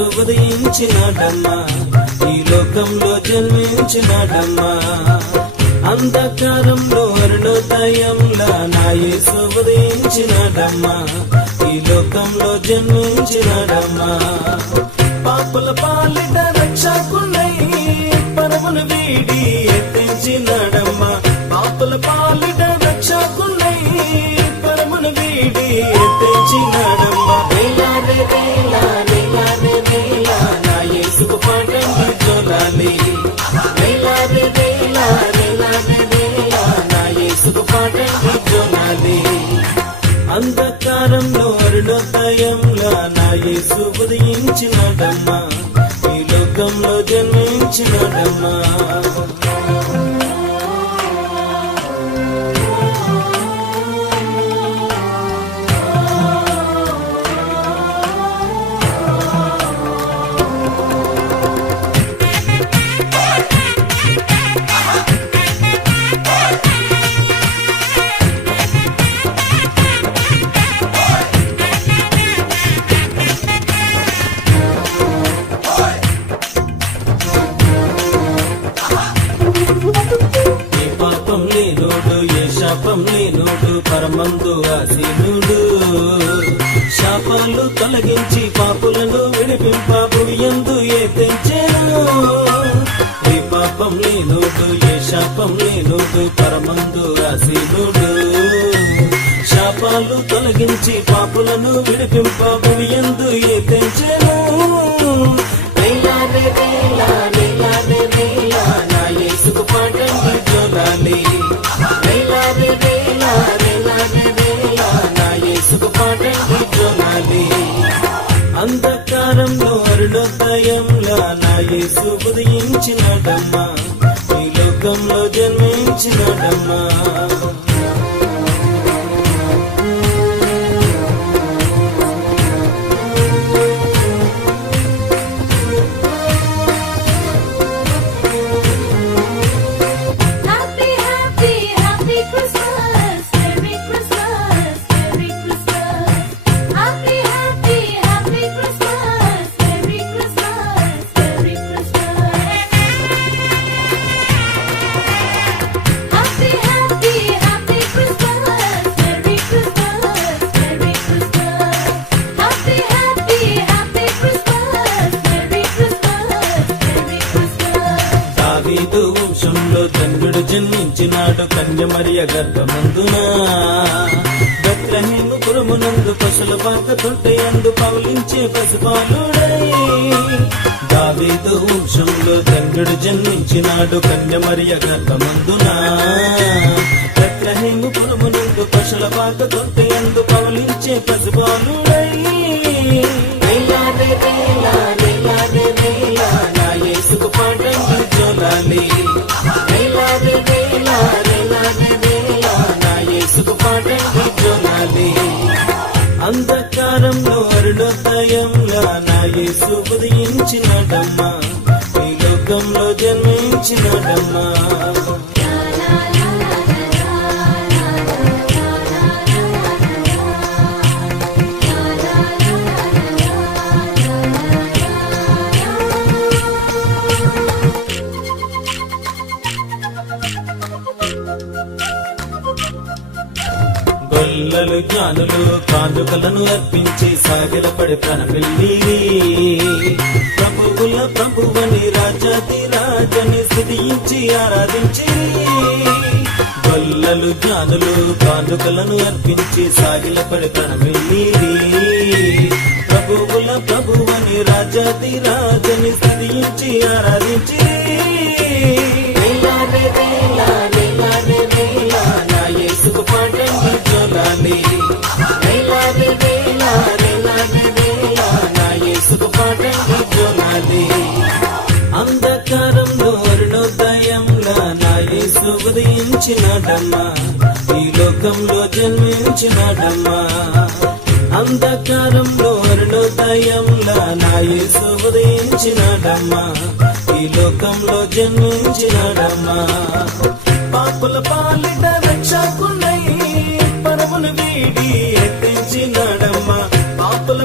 యేసు ఉదయించినాడమ్మా, ఈ లోకంలో జన్మించినాడమ్మా. అంధకారంలో అరుణోదయంలా నా యేసు ఉదయించినాడమ్మా, ఈ లోకంలో జన్మించినాడమ్మా. పాపుల పాలిట రక్షకుడై పరమును వీడి ఎత్తించినాడమ్మా, పాపుల పాలిట రక్షకుడై పరమును వీడి ఎత్తించినాడమ్మా. వేలాడే వేలా వేలాడే వేలా నా యేసుకు పాటండి జోలాలి, వేలాడే వేలా వేలాడే వేలా నా యేసుకు పాటండి జోలాలి. అంధకారంలో అరుణోదయంలా నా యేసు ఉదయించినాడమ్మా, ఈ లోకంలో జన్మించినాడమ్మా. శాపం లేనోడు పరమందు ఆసీనుడు, శాపాలు తొలగించి పాపులను విడిపింప భూయందు ఎత్తించెను. ఏ పాపం లేనోడు ఏ శాపం లేనోడు పరమందు ఆసీనుడు, శాపాలు తొలగించి పాపులను విడిపింప భూయందు ఎత్తించెను. వేలాడే వేలా వేలాడే వేలా నా యేసుకు పాటండి జోలాలి, వేలాడే వేలా వేలాడే వేలా నా యేసుకు పాటండి జోలాలి. అంధకారంలో అరుణోదయంలా నా యేసు ఉదయించినాడమ్మా, ఈ లోకంలో జన్మించినాడమ్మా. దావీదు వంశంలో ధన్యుడు జన్మించినాడు కన్య మరియ గర్భమందున, బెత్లెహేము పురమునందు పశుల పాక తొట్టెయందు పవలించే పసిపాలుడై. దావీదు వంశంలో ధన్యుడు జన్మించినాడు కన్య మరియ గర్భమందున, బెత్లెహేము పురమునందు పశుల పాక తొట్టెయందు పవలించే పసిపాలుడై. వేలాడే వేలా వేలాడే వేలా నా యేసుకు పాటండి జోలాలి, వేలాడే వేలా వేలాడే వేలా నా యేసుకు పాటండి జోలాలి. అంధకారంలో అరుణోదయంలా నా యేసు ఉదయించినాడమ్మా, ఈ లోకంలో జన్మించినాడమ్మా. గొల్లలు జ్ఞానులు కానుకలను అర్పించి సాగిలపడి ప్రణమిల్లిరి, ప్రభువుల ప్రభువని రాజాది రాజని స్తుతించి ఆరాధించిరి. గొల్లలు జ్ఞానులు కానుకలను అర్పించి సాగిలపడి ప్రణమిల్లిరి, ప్రభువుల ప్రభువని రాజాది రాజని స్తుతించి ఆరాధించిరి. వేలాడే వేలా వేలాడే వేలా నా యేసుకు పాటండి జోలాలి, వేలాడే వేలా వేలాడే వేలా నా యేసుకు పాటండి జోలాలి. అంధకారంలో అరుణోదయంలా నా యేసు ఉదయించినాడమ్మా, ఈ లోకంలో జన్మించినాడమ్మా. అంధకారంలో అరుణోదయంలా నా యేసు ఉదయించినాడమ్మా, ఈ లోకంలో జన్మించినాడమ్మా. పాపుల పాలిట రక్షకుడై పరమును వీడి ఎత్తించినాడమ్మా, పాపుల